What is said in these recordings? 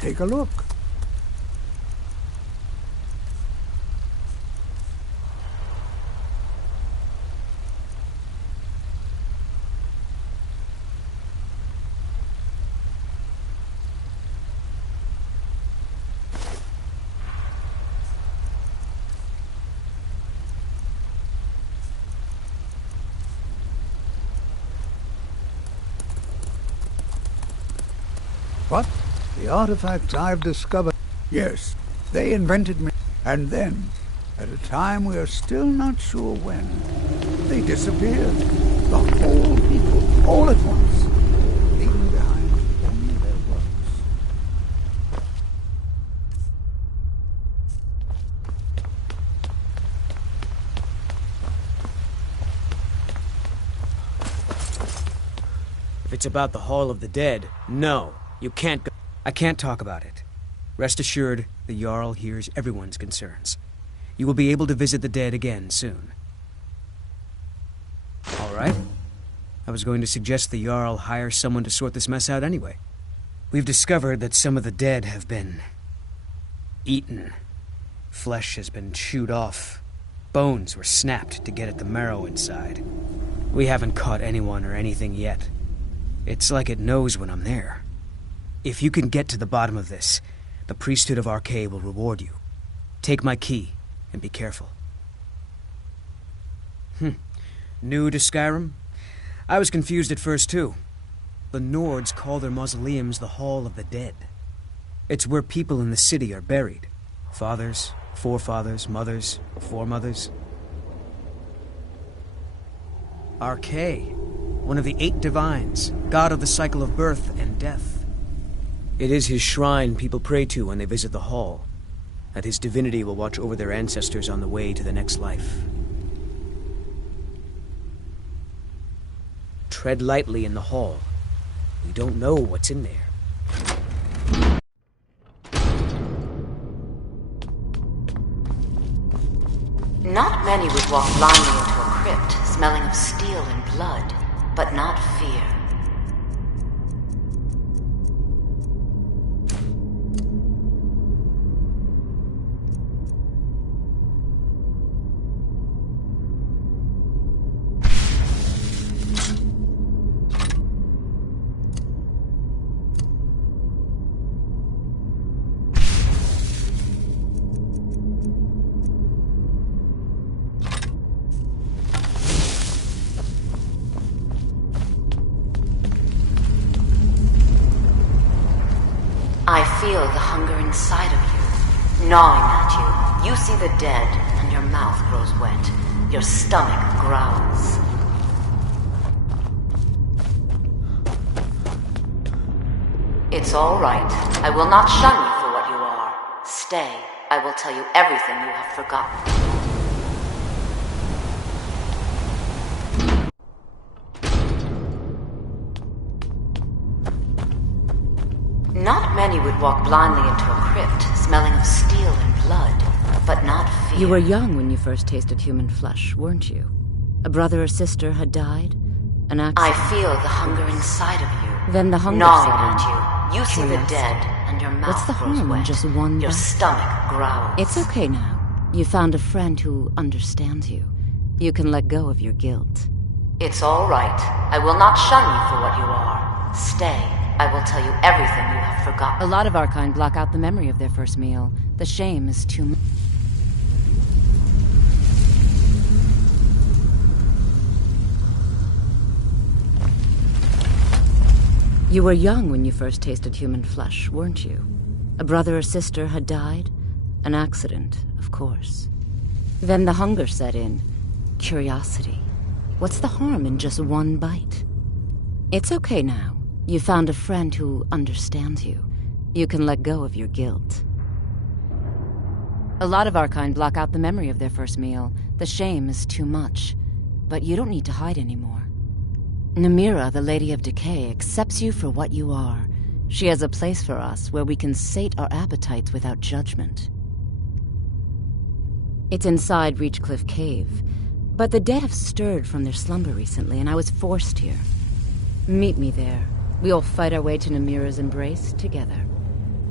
Take a look. What? The artifacts I've discovered. Yes, they invented me. And then, at a time we are still not sure when, they disappeared. The whole people, all at once, leaving behind only their works. If it's about the Hall of the Dead, no, you can't go. I can't talk about it. Rest assured, the Jarl hears everyone's concerns. You will be able to visit the dead again soon. All right. I was going to suggest the Jarl hire someone to sort this mess out anyway. We've discovered that some of the dead have been eaten. Flesh has been chewed off. Bones were snapped to get at the marrow inside. We haven't caught anyone or anything yet. It's like it knows when I'm there. If you can get to the bottom of this, the priesthood of Archay will reward you. Take my key, and be careful. New to Skyrim? I was confused at first, too. The Nords call their mausoleums the Hall of the Dead. It's where people in the city are buried. Fathers, forefathers, mothers, foremothers. Archay, one of the 8 divines, god of the cycle of birth and death. It is his shrine people pray to when they visit the hall, and his divinity will watch over their ancestors on the way to the next life. Tread lightly in the hall. We don't know what's in there. Not many would walk blindly into a crypt, smelling of steel and blood, but not fear. I feel the hunger inside of you, gnawing at you. You see the dead, and your mouth grows wet. Your stomach growls. It's all right. I will not shun you for what you are. Stay. I will tell you everything you have forgotten. Not many would walk blindly into a crypt, smelling of steel and blood, but not fear. You were young when you first tasted human flesh, weren't you? A brother or sister had died? An accident? I feel the hunger inside of you. Then the hunger gnawing set in. at you. You see the dead, and your mouth What's the grows harm in wet. just one Your bite? stomach growls. It's okay now. You found a friend who understands you. You can let go of your guilt. It's all right. I will not shun you for what you are. Stay. I will tell you everything you have forgotten. A lot of our kind block out the memory of their first meal. The shame is too much. You were young when you first tasted human flesh, weren't you? A brother or sister had died? An accident, of course. Then the hunger set in. Curiosity. What's the harm in just one bite? It's okay now. You found a friend who understands you. You can let go of your guilt. A lot of our kind block out the memory of their first meal. The shame is too much. But you don't need to hide anymore. Namira, the Lady of Decay, accepts you for what you are. She has a place for us where we can sate our appetites without judgment. It's inside Reachcliff Cave. But the dead have stirred from their slumber recently, and I was forced here. Meet me there. We'll fight our way to Namira's embrace together.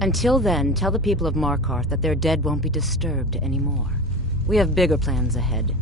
Until then, tell the people of Markarth that their dead won't be disturbed anymore. We have bigger plans ahead.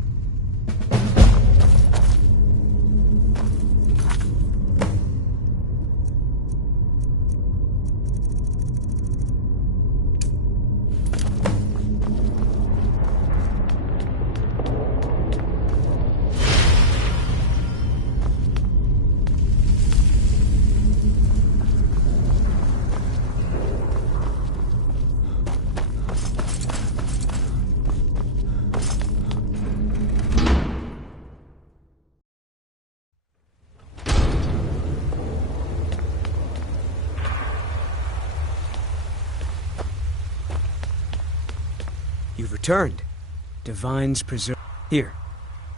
You've returned. Divine's preserve. Here,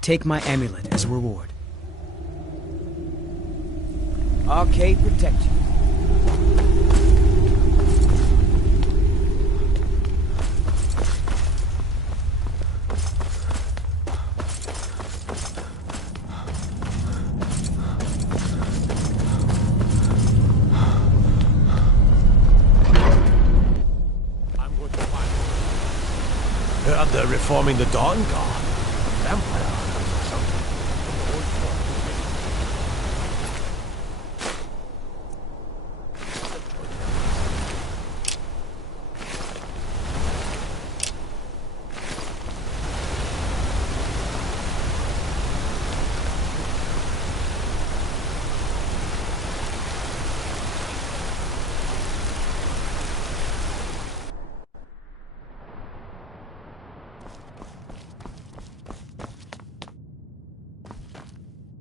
take my amulet as a reward. Arcade protect you. They're reforming the Dawn Guard. Vampire hunters or something.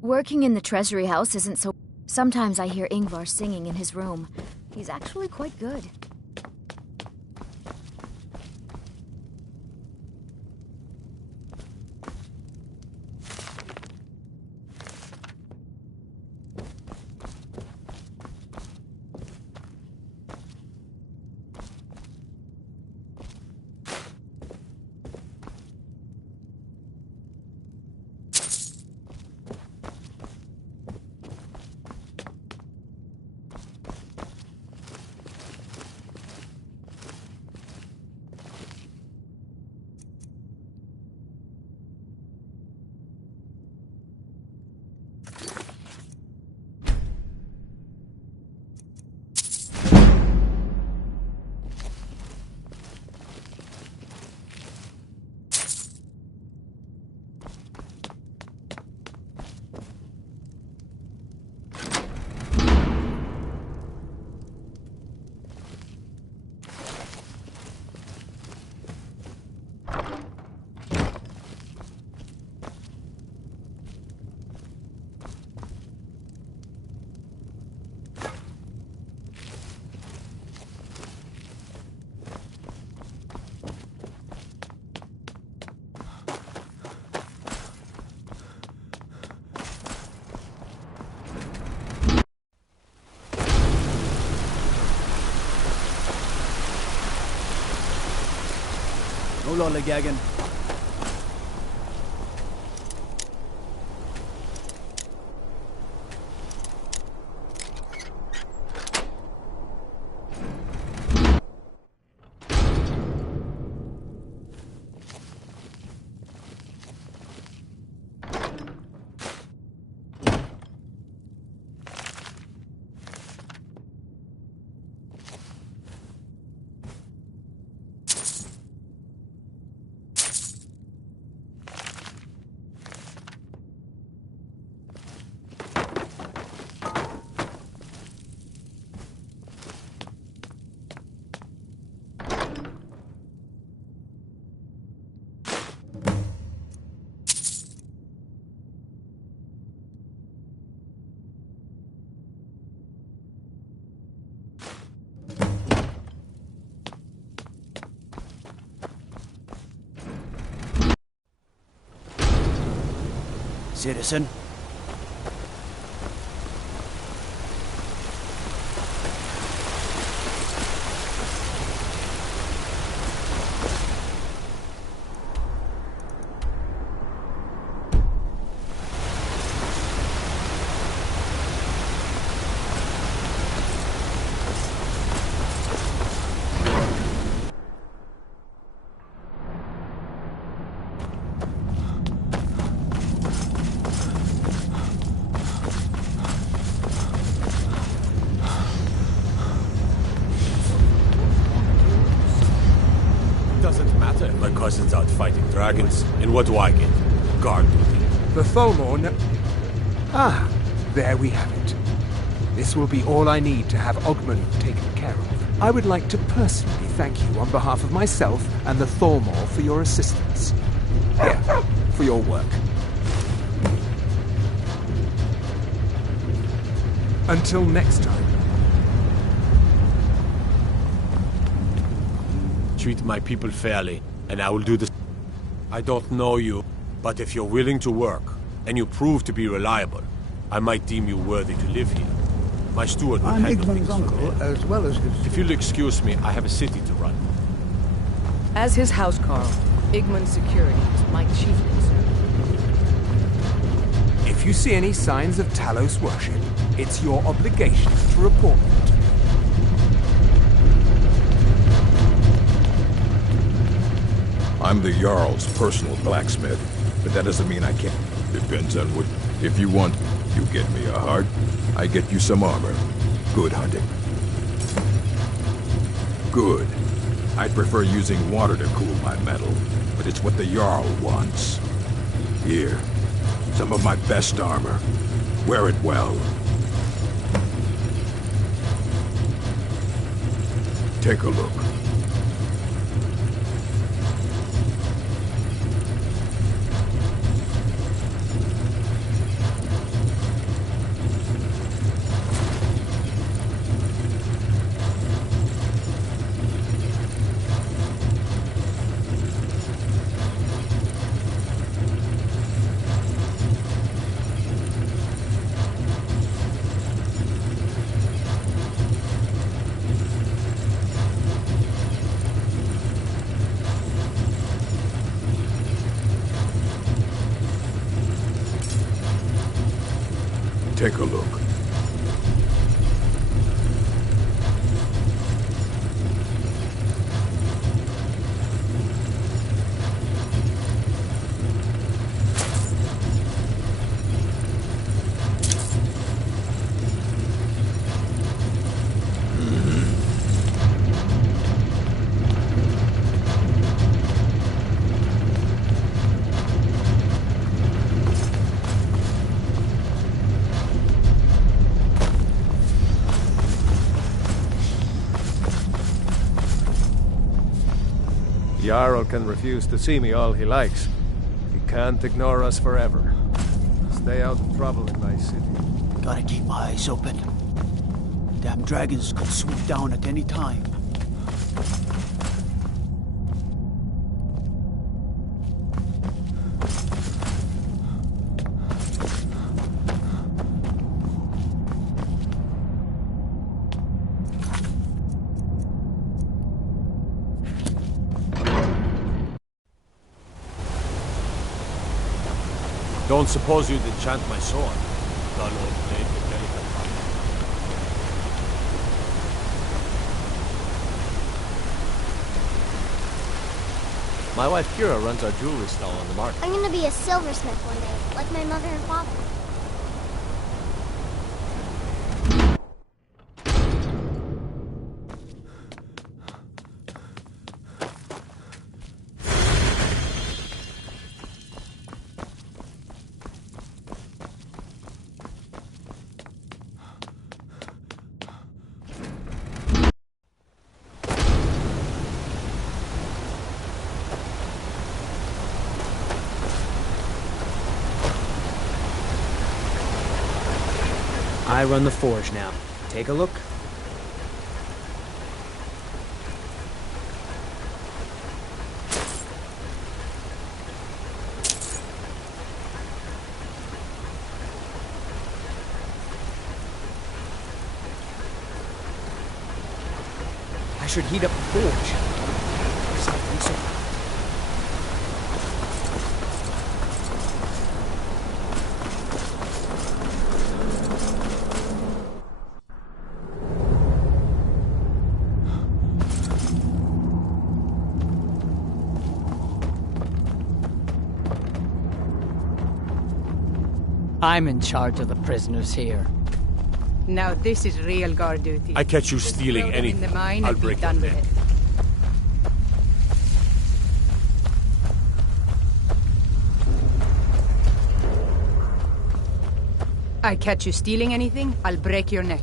Working in the Treasury House isn't so... Sometimes I hear Ingvar singing in his room. He's actually quite good. Lollygagging. Citizen. wasn't out fighting dragons. And what do I get? Guard duty. The Tholmor Ah, there we have it. This will be all I need to have Ogmund taken care of. I would like to personally thank you on behalf of myself and the Tholmor for your assistance. Here, for your work. Until next time. Treat my people fairly, and I will do this. I don't know you, but if you're willing to work, and you prove to be reliable, I might deem you worthy to live here. My steward will I'm handle Igmund's things from uncle, there. as well as his... If you'll excuse me, I have a city to run. As his housecarl, Igmund's security is my chief concern. If you see any signs of Talos worship, it's your obligation to report them to me. I'm the Jarl's personal blacksmith, but that doesn't mean I can't. Depends on what... If you want, you get me a heart, I get you some armor. Good hunting. Good. I'd prefer using water to cool my metal, but it's what the Jarl wants. Here, some of my best armor. Wear it well. Take a look. Take a look. Jarl can refuse to see me all he likes. He can't ignore us forever. Stay out of trouble in my city. Gotta keep my eyes open. Damn dragons could swoop down at any time. Don't suppose you'd enchant my sword? Dull old blade with delicate fire. My wife Kira runs our jewelry stall on the market. I'm gonna be a silversmith one day, like my mother and father. I run the forge now. Take a look. I should heat up the forge. Something so. I'm in charge of the prisoners here. Now this is real guard duty. I catch you Just stealing throw them anything, in the mine I'll and be break done your with neck. it. I catch you stealing anything, I'll break your neck.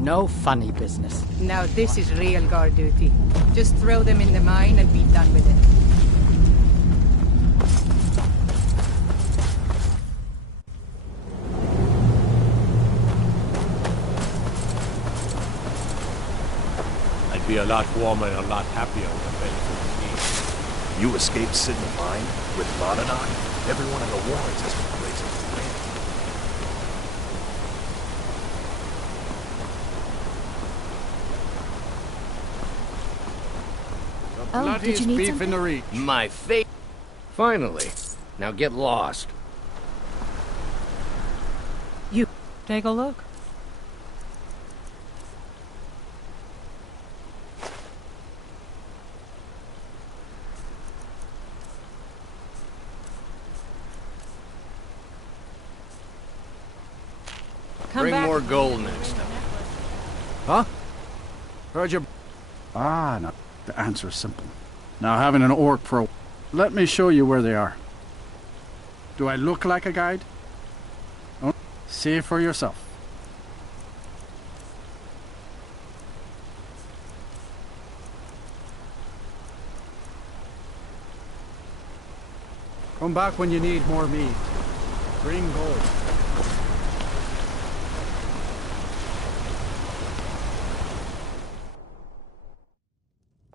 No funny business. Now this is real guard duty. Just throw them in the mine and be done with it. I'd be a lot warmer and a lot happier with a belly full of meat. You escaped sitting in mine with Monadnock? Everyone in the warrens has been blazing for wind. Oh, did you need something? In the reach. My fate. Finally. Now get lost. You take a look. Bring more gold next time. Huh? Heard you. Ah, no. The answer is simple. Now, having an orc pro. Let me show you where they are. Do I look like a guide? Oh, see for yourself. Come back when you need more meat. Bring gold.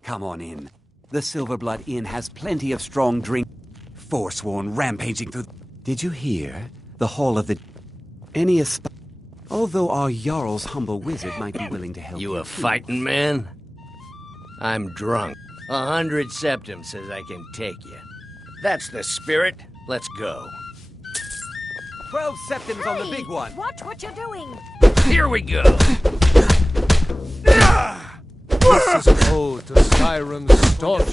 Come on in. The Silverblood Inn has plenty of strong drink. Forsworn rampaging through... Did you hear? The Hall of the... Any although our Jarl's humble wizard might be willing to help you. You a fighting man? I'm drunk. 100 septum says I can take you. That's the spirit. Let's go. 12 septums on the big one. Watch what you're doing. Here we go. This is an ode to Skyrim's staunch.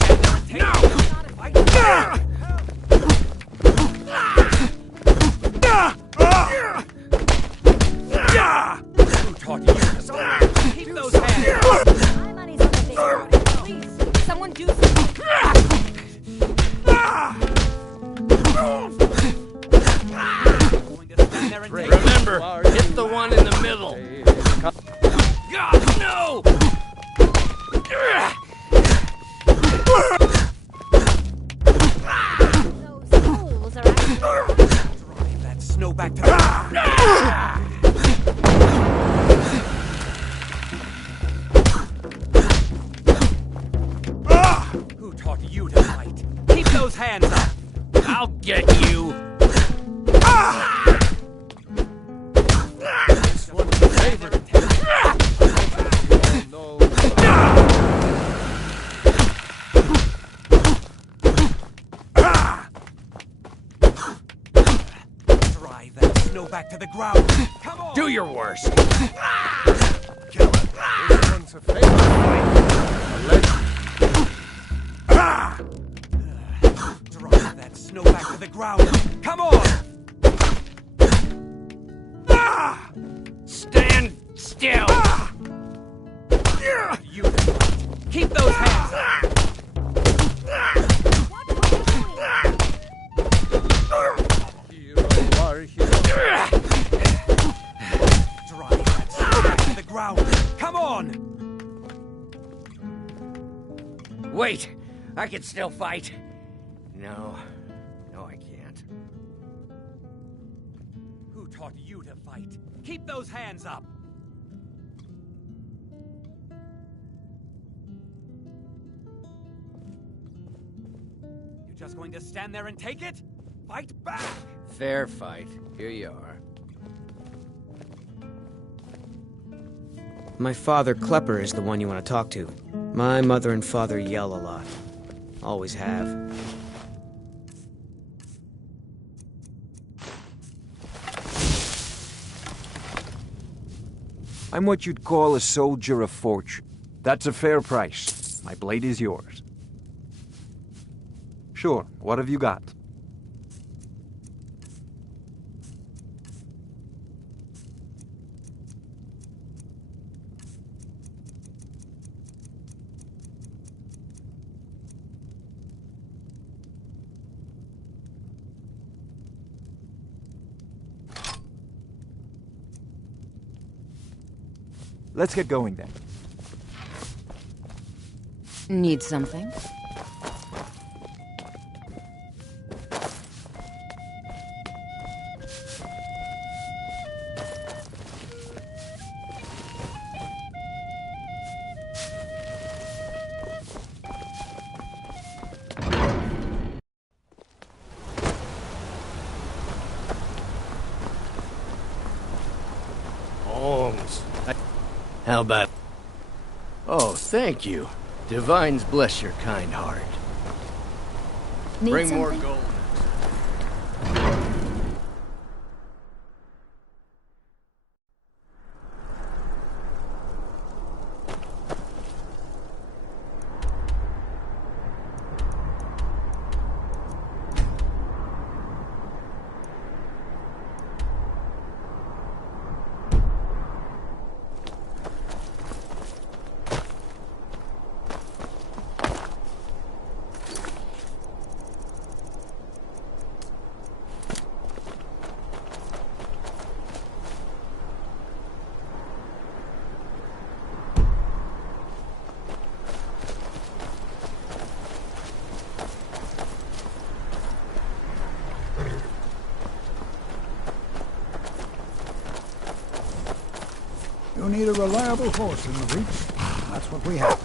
Who taught you this? Keep those hands. My money's on the big one. Please, someone do something. Remember, hit the one in the middle. God, no! Those fools are actually... Drive that snow back to the... Who taught you to fight? Keep those hands up! I'll get you. This one's a favorite. Drive that snow back to the ground. Come on! Do your worst. This one's a favorite. Drive that snow back to the ground. Come on! Stand still. You keep those hands up. Hero are hero. Drive that snow back to the ground. Come on! Wait! I can still fight! No. No, I can't. Who taught you to fight? Keep those hands up! You're just going to stand there and take it? Fight back! Fair fight. Here you are. My father, Klepper, is the one you want to talk to. My mother and father yell a lot. Always have. I'm what you'd call a soldier of fortune. That's a fair price. My blade is yours. Sure, what have you got? Let's get going then. Need something? Holmes. How about... Oh, thank you. Divines bless your kind heart. Need Bring something? more gold. You need a reliable horse in the Reach. That's what we have.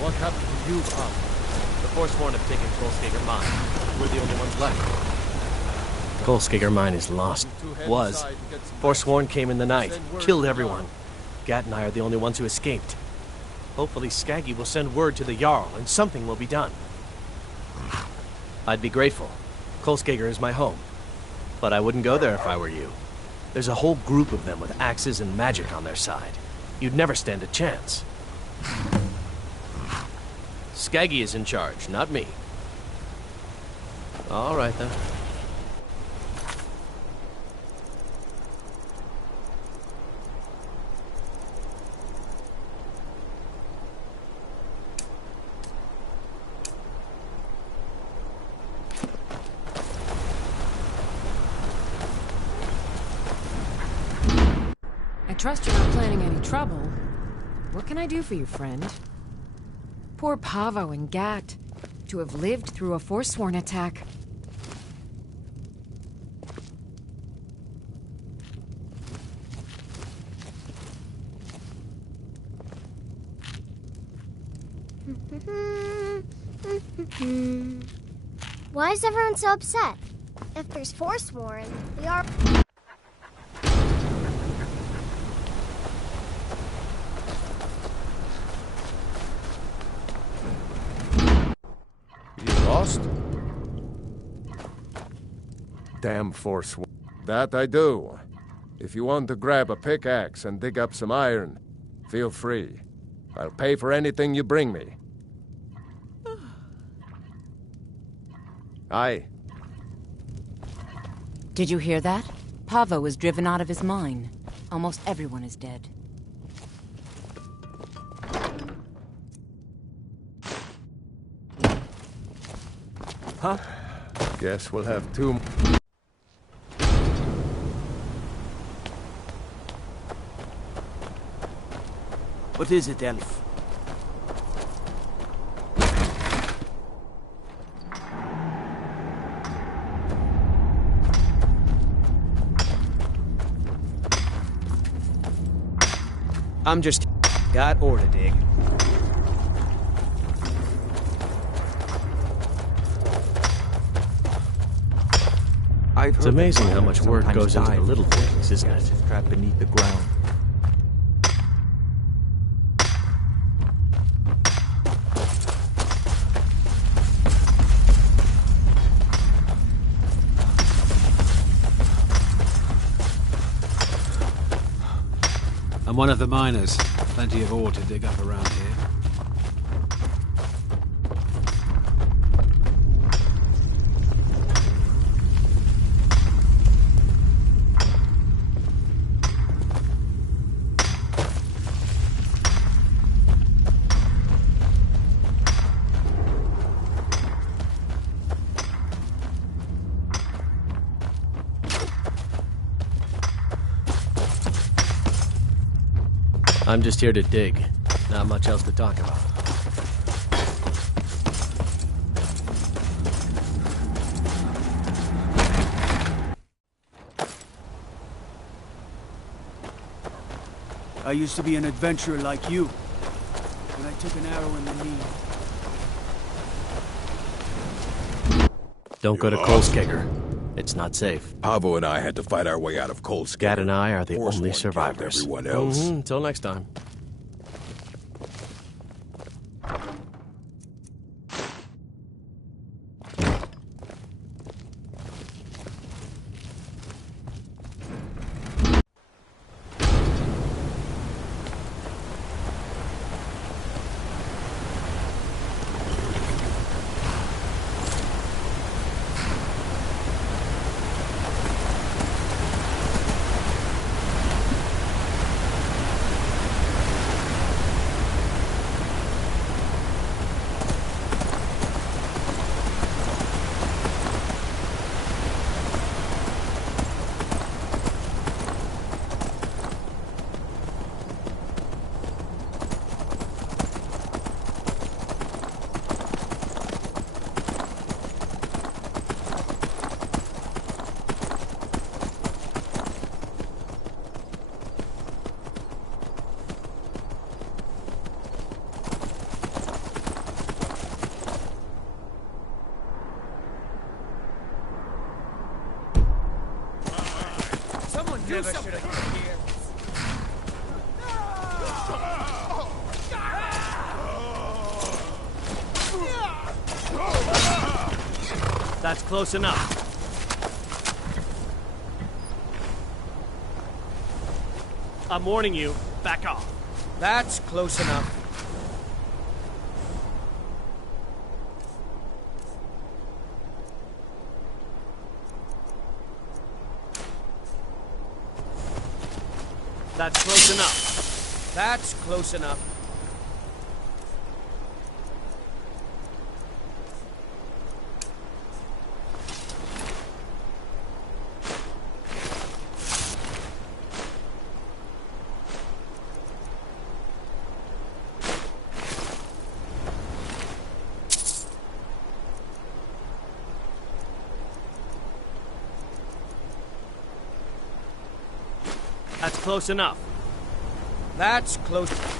What happened to you, Pop? The Forsworn have taken Kolskager Mine. We're the only ones left. Kolskager Mine is lost. Was. Forsworn came in the night, killed everyone. Gat and I are the only ones who escaped. Hopefully Skaggy will send word to the Jarl and something will be done. I'd be grateful. Kolskager is my home. But I wouldn't go there if I were you. There's a whole group of them with axes and magic on their side. You'd never stand a chance. Skaggy is in charge, not me. All right, then. I trust you're not planning any trouble. What can I do for you, friend? Poor Pavo and Gat, to have lived through a Forsworn attack. Why is everyone so upset? If there's Forsworn, we are... Lost? Damn Forsworn. That I do. If you want to grab a pickaxe and dig up some iron, feel free. I'll pay for anything you bring me. Aye. Did you hear that? Pavo was driven out of his mine. Almost everyone is dead. Huh? Guess we'll have two. What is it, Elf? I'm just got ore to dig. It's amazing how much work goes into the little things, isn't it? Trapped beneath the ground. I'm one of the miners. Plenty of ore to dig up around here. I'm just here to dig. Not much else to talk about. I used to be an adventurer like you, but I took an arrow in the knee. Don't go to Kolskager. It's not safe. Pavo and I had to fight our way out of Kolskager. Gat and I are the only Forsworn survivors. killed everyone else. Until next time. Never should have come here. That's close enough. I'm warning you. Back off. That's close enough. That's close enough. That's close enough. That's close enough. That's close enough.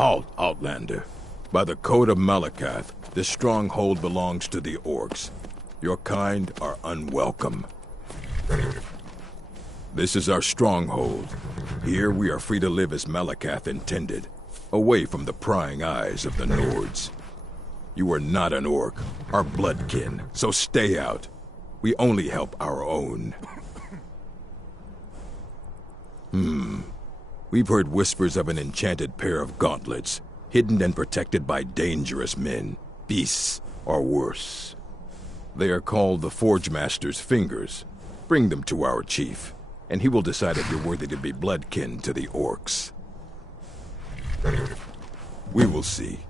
Halt, Outlander. By the Code of Malakath, this stronghold belongs to the orcs. Your kind are unwelcome. This is our stronghold. Here we are free to live as Malakath intended, away from the prying eyes of the Nords. You are not an orc, our bloodkin, so stay out. We only help our own. We've heard whispers of an enchanted pair of gauntlets, hidden and protected by dangerous men, beasts, or worse. They are called the Forge Master's Fingers. Bring them to our chief, and he will decide if you're worthy to be bloodkin to the orcs. We will see.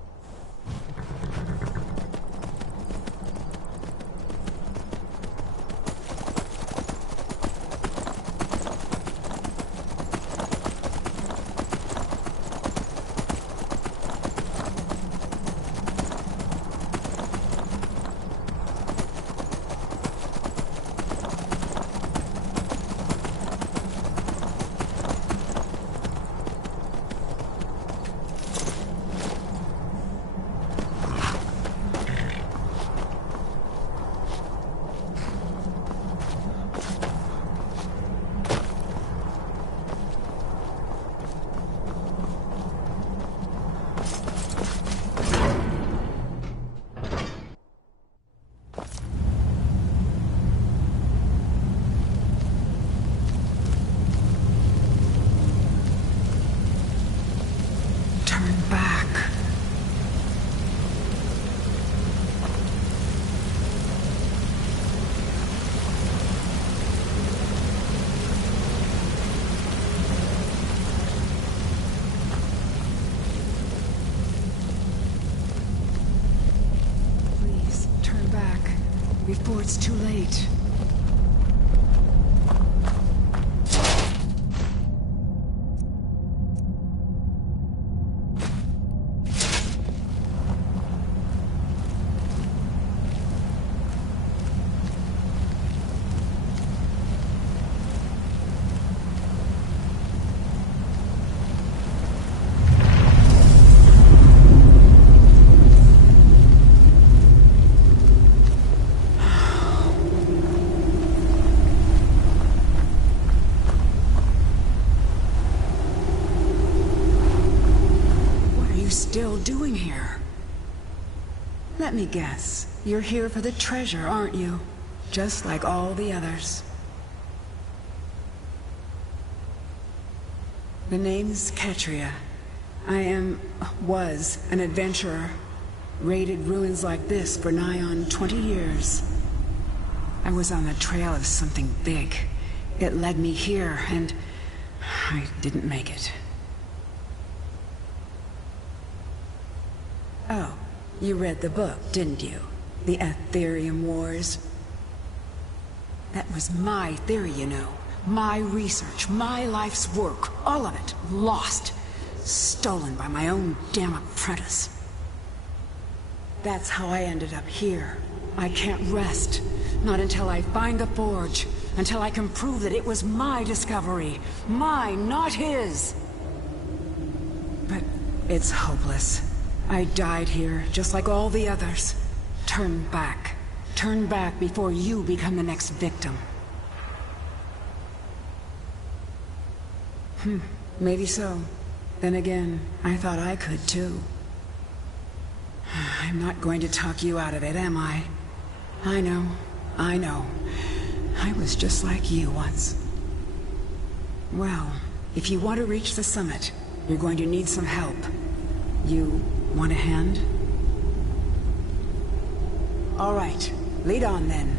Before it's too late. Still doing here? Let me guess. You're here for the treasure, aren't you? Just like all the others. The name's Ketria. was an adventurer. Raided ruins like this for nigh on 20 years. I was on the trail of something big. It led me here, and I didn't make it. Oh, you read the book, didn't you? The Aetherium Wars? That was my theory, you know. My research, my life's work, all of it, lost. Stolen by my own damn apprentice. That's how I ended up here. I can't rest. Not until I find the forge. Until I can prove that it was my discovery. Mine, not his. But it's hopeless. I died here, just like all the others. Turn back. Turn back before you become the next victim. Maybe so. Then again, I thought I could too. I'm not going to talk you out of it, am I? I know. I was just like you once. Well, if you want to reach the summit, you're going to need some help. You want a hand? All right, lead on then.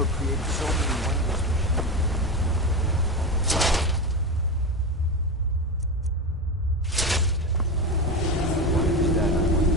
Emperor created so many wondrous machines. What is that, I wonder?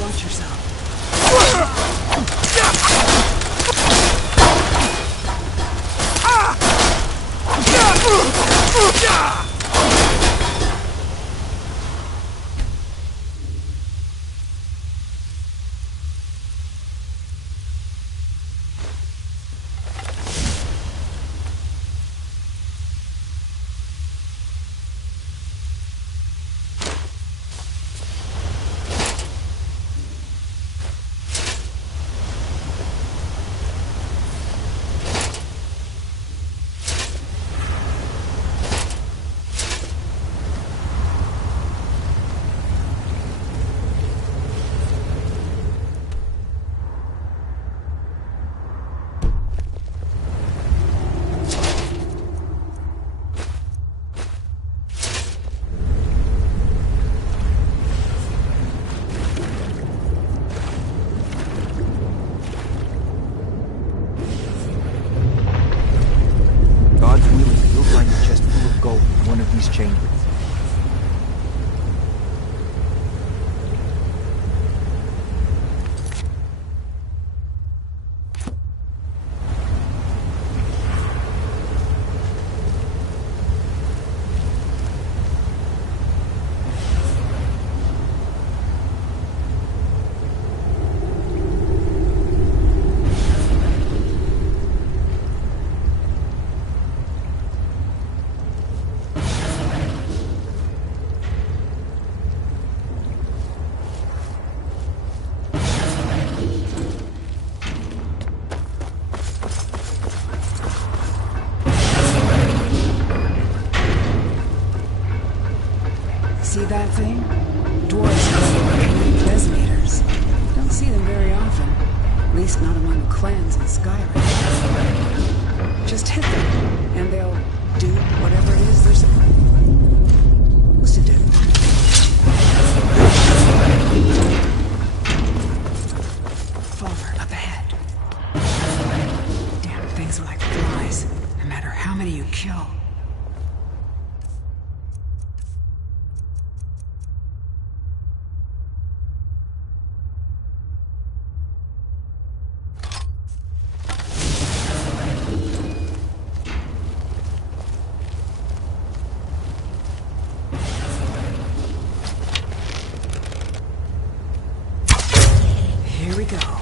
Watch yourself. chambers. See that thing? Dwarves call them resonators. Don't see them very often. At least not among clans in Skyrim. Just hit them, and they'll do whatever it is they're supposed to do. Forward, up ahead. Damn things are like flies, no matter how many you kill. go.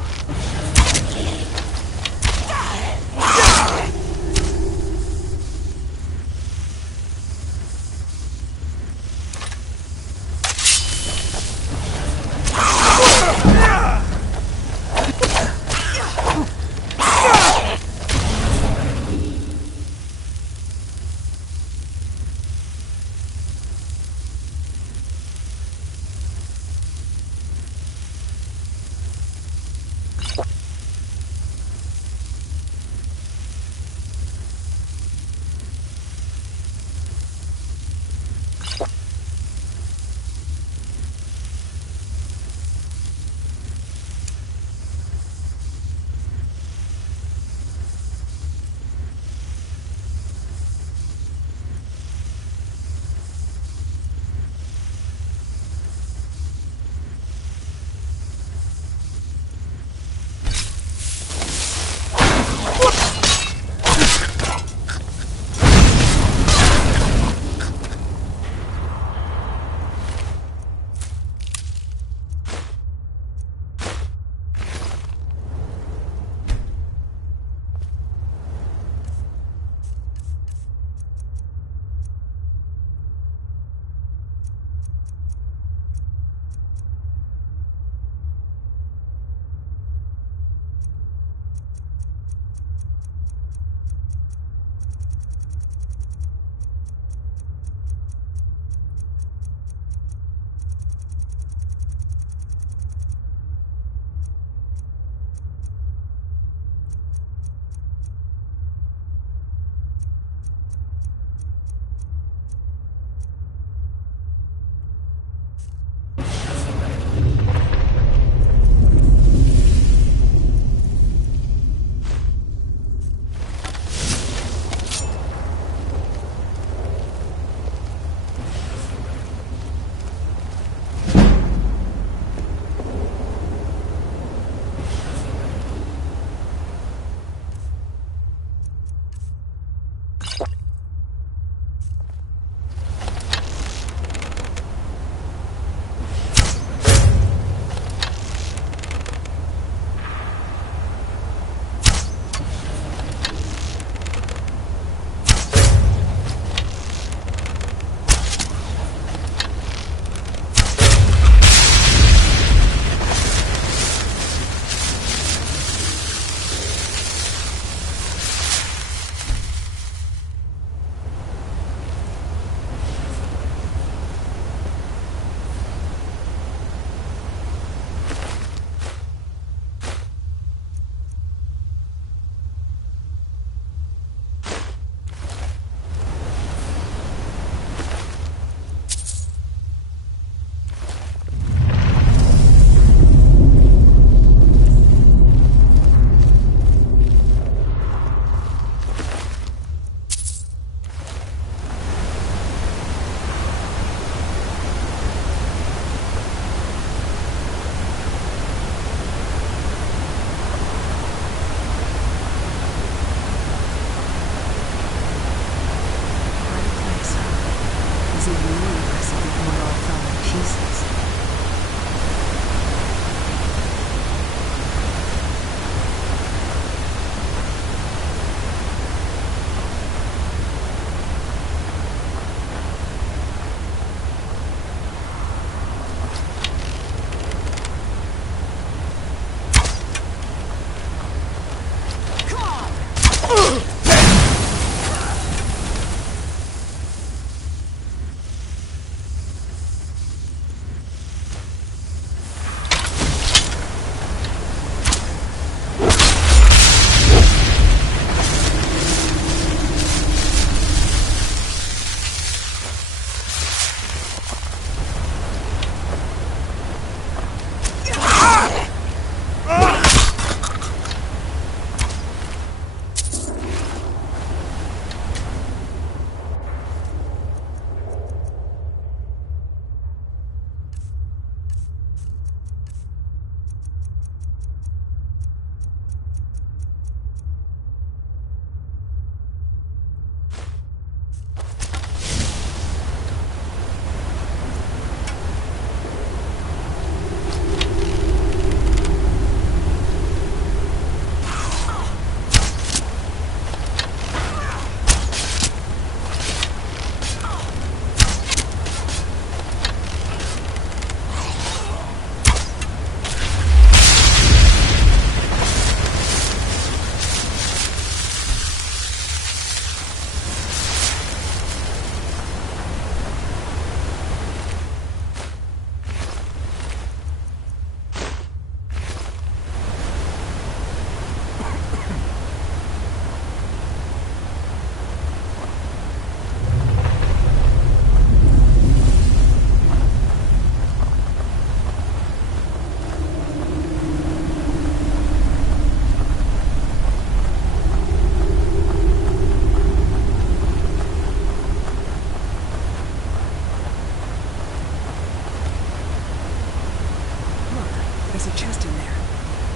There's a chest in there.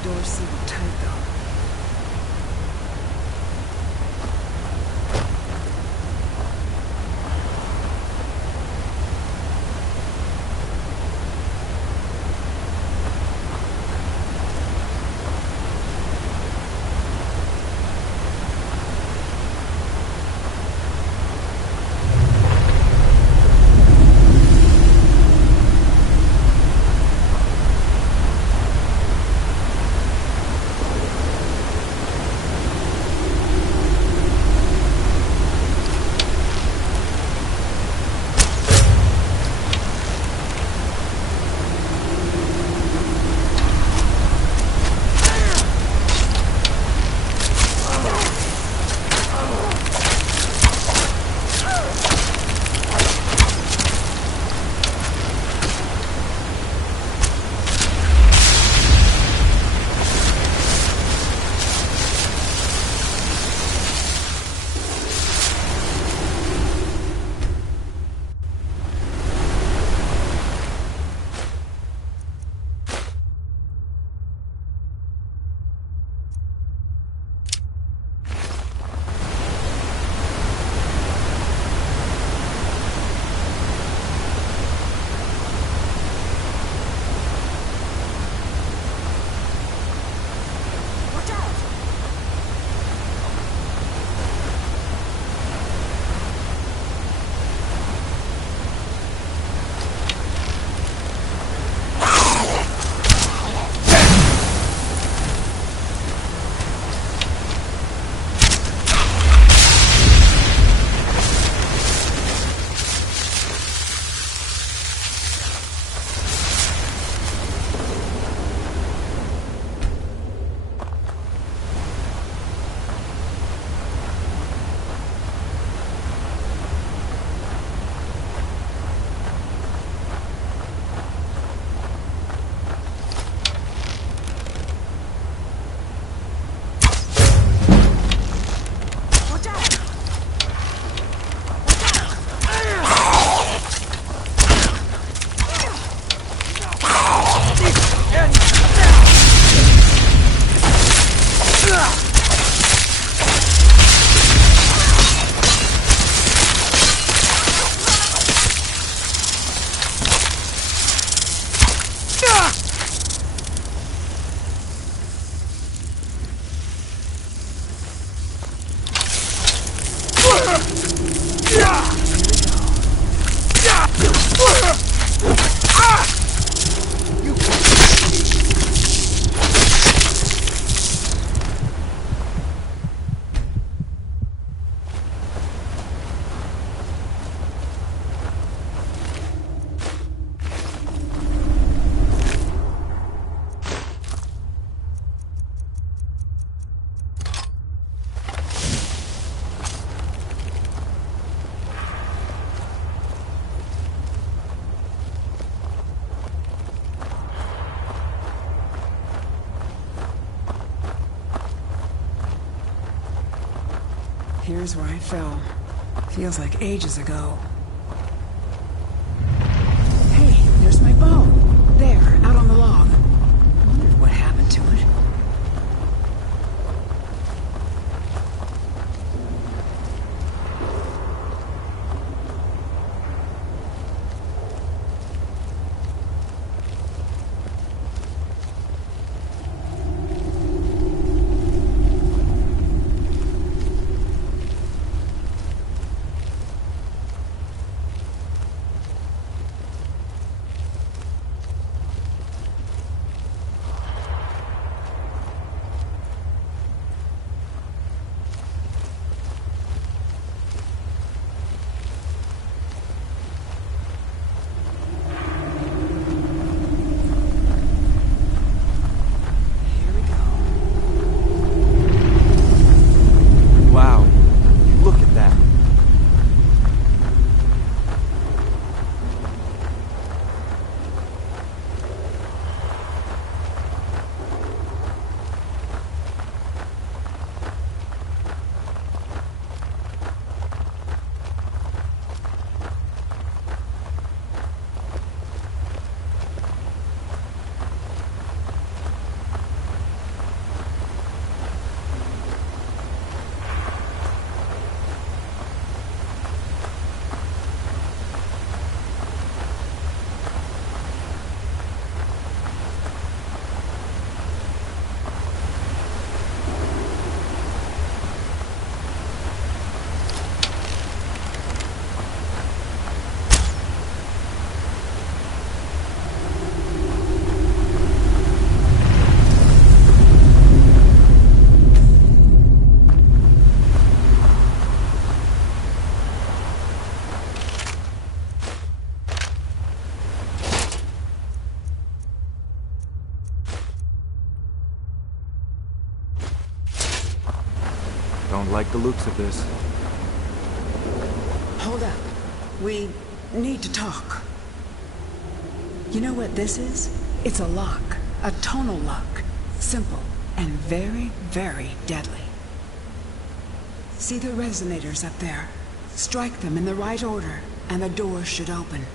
Door's sealed tight, though. Here's where I fell. Feels like ages ago. Hey, there's my bow. There, out on the log. Wondered what happened to it. like the looks of this. Hold up. We need to talk. You know what this is? It's a lock. A tonal lock. Simple and very, very deadly. See the resonators up there? Strike them in the right order, and the door should open.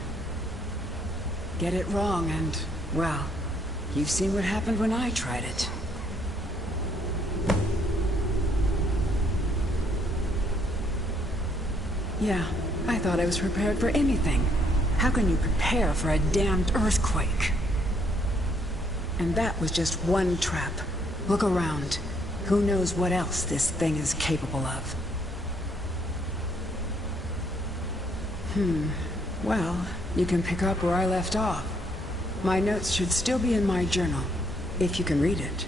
Get it wrong and, well, you've seen what happened when I tried it. Yeah, I thought I was prepared for anything. How can you prepare for a damned earthquake? And that was just one trap. Look around. Who knows what else this thing is capable of? Well, you can pick up where I left off. My notes should still be in my journal, if you can read it.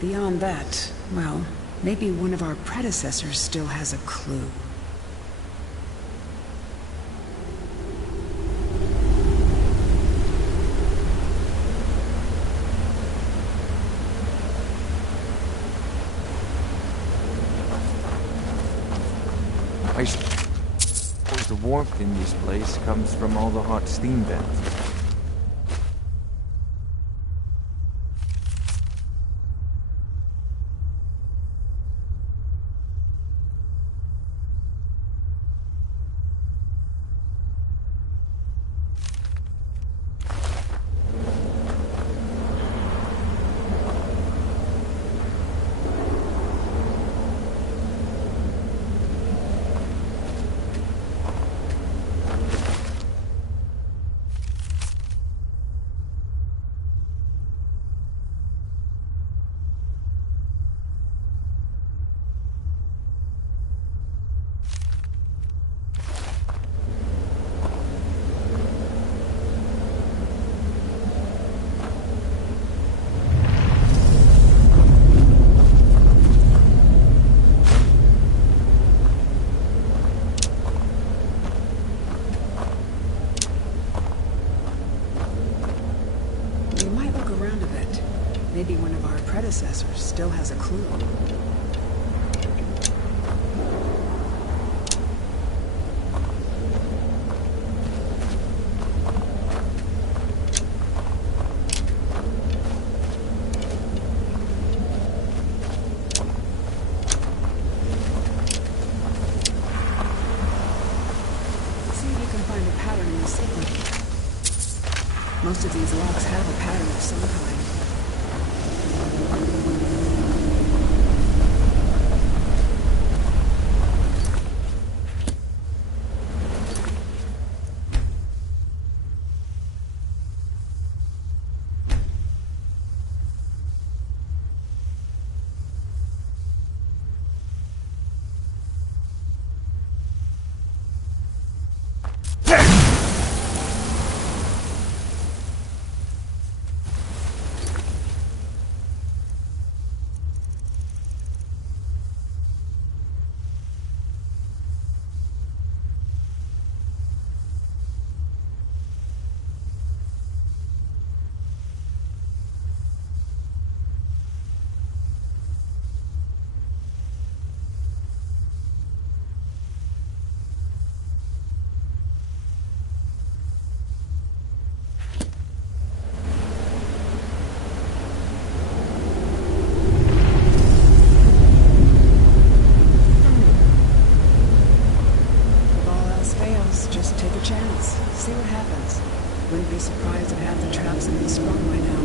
Beyond that, well, maybe one of our predecessors still has a clue. I suppose the warmth in this place comes from all the hot steam vents. Maybe one of our predecessors still has a clue. See if you can find a pattern in the sequence. Most of these locks have a pattern of some kind. See what happens. Wouldn't be surprised if half the traps have been sprung by now.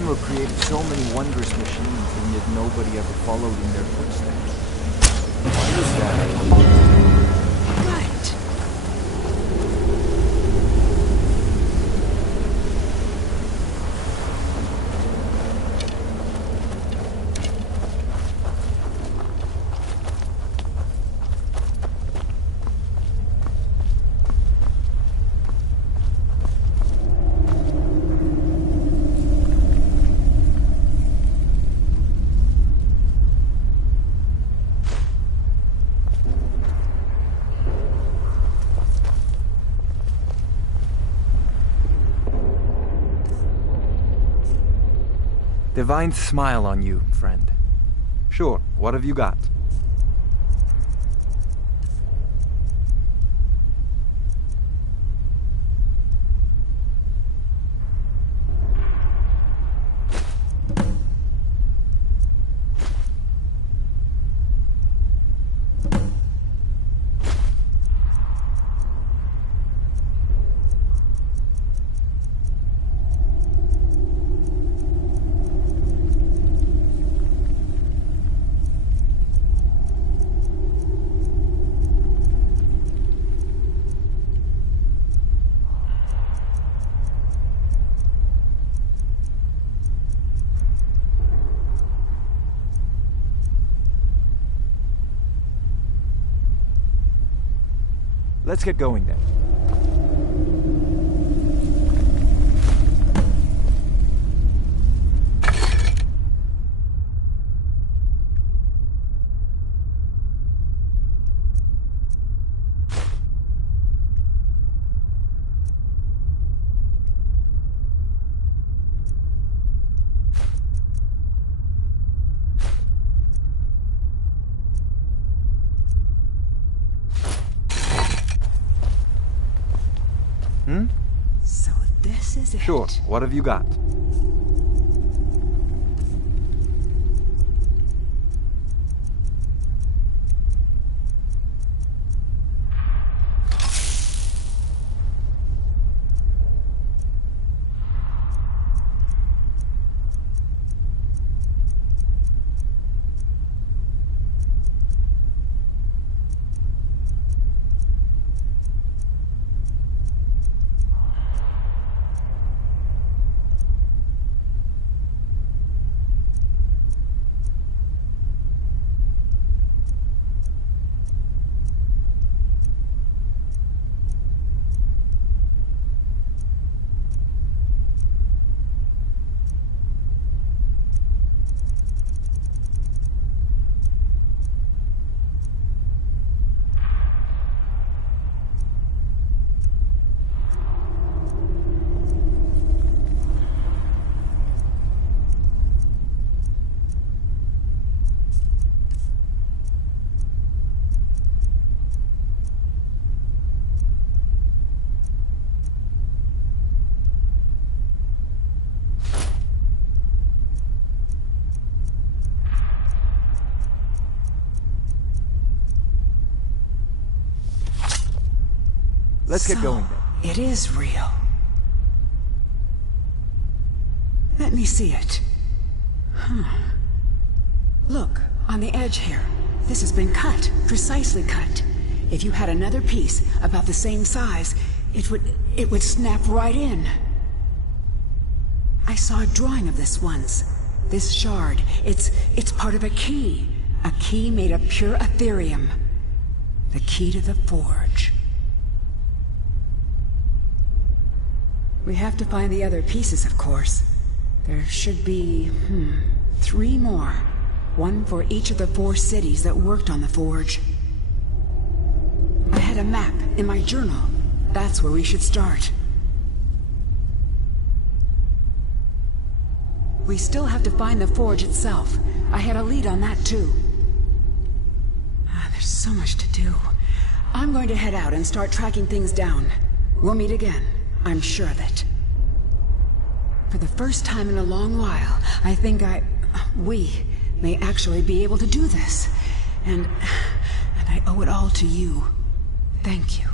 Dunmer created so many wondrous machines, and yet nobody ever followed in their footsteps. Why is that, I wonder? Got it. Divine smile on you, friend. Sure, what have you got? Let's get going then. So this is it. Sure, what have you got? Let's get going then. It is real. Let me see it. Look, on the edge here. This has been cut, precisely cut. If you had another piece about the same size, it would snap right in. I saw a drawing of this once. This shard, it's part of a key. A key made of pure Ethereum. The key to the forge. We have to find the other pieces, of course. There should be, 3 more. 1 for each of the 4 cities that worked on the forge. I had a map in my journal. That's where we should start. We still have to find the forge itself. I had a lead on that, too. There's so much to do. I'm going to head out and start tracking things down. We'll meet again. I'm sure of it. For the first time in a long while, I think we may actually be able to do this. And I owe it all to you. Thank you.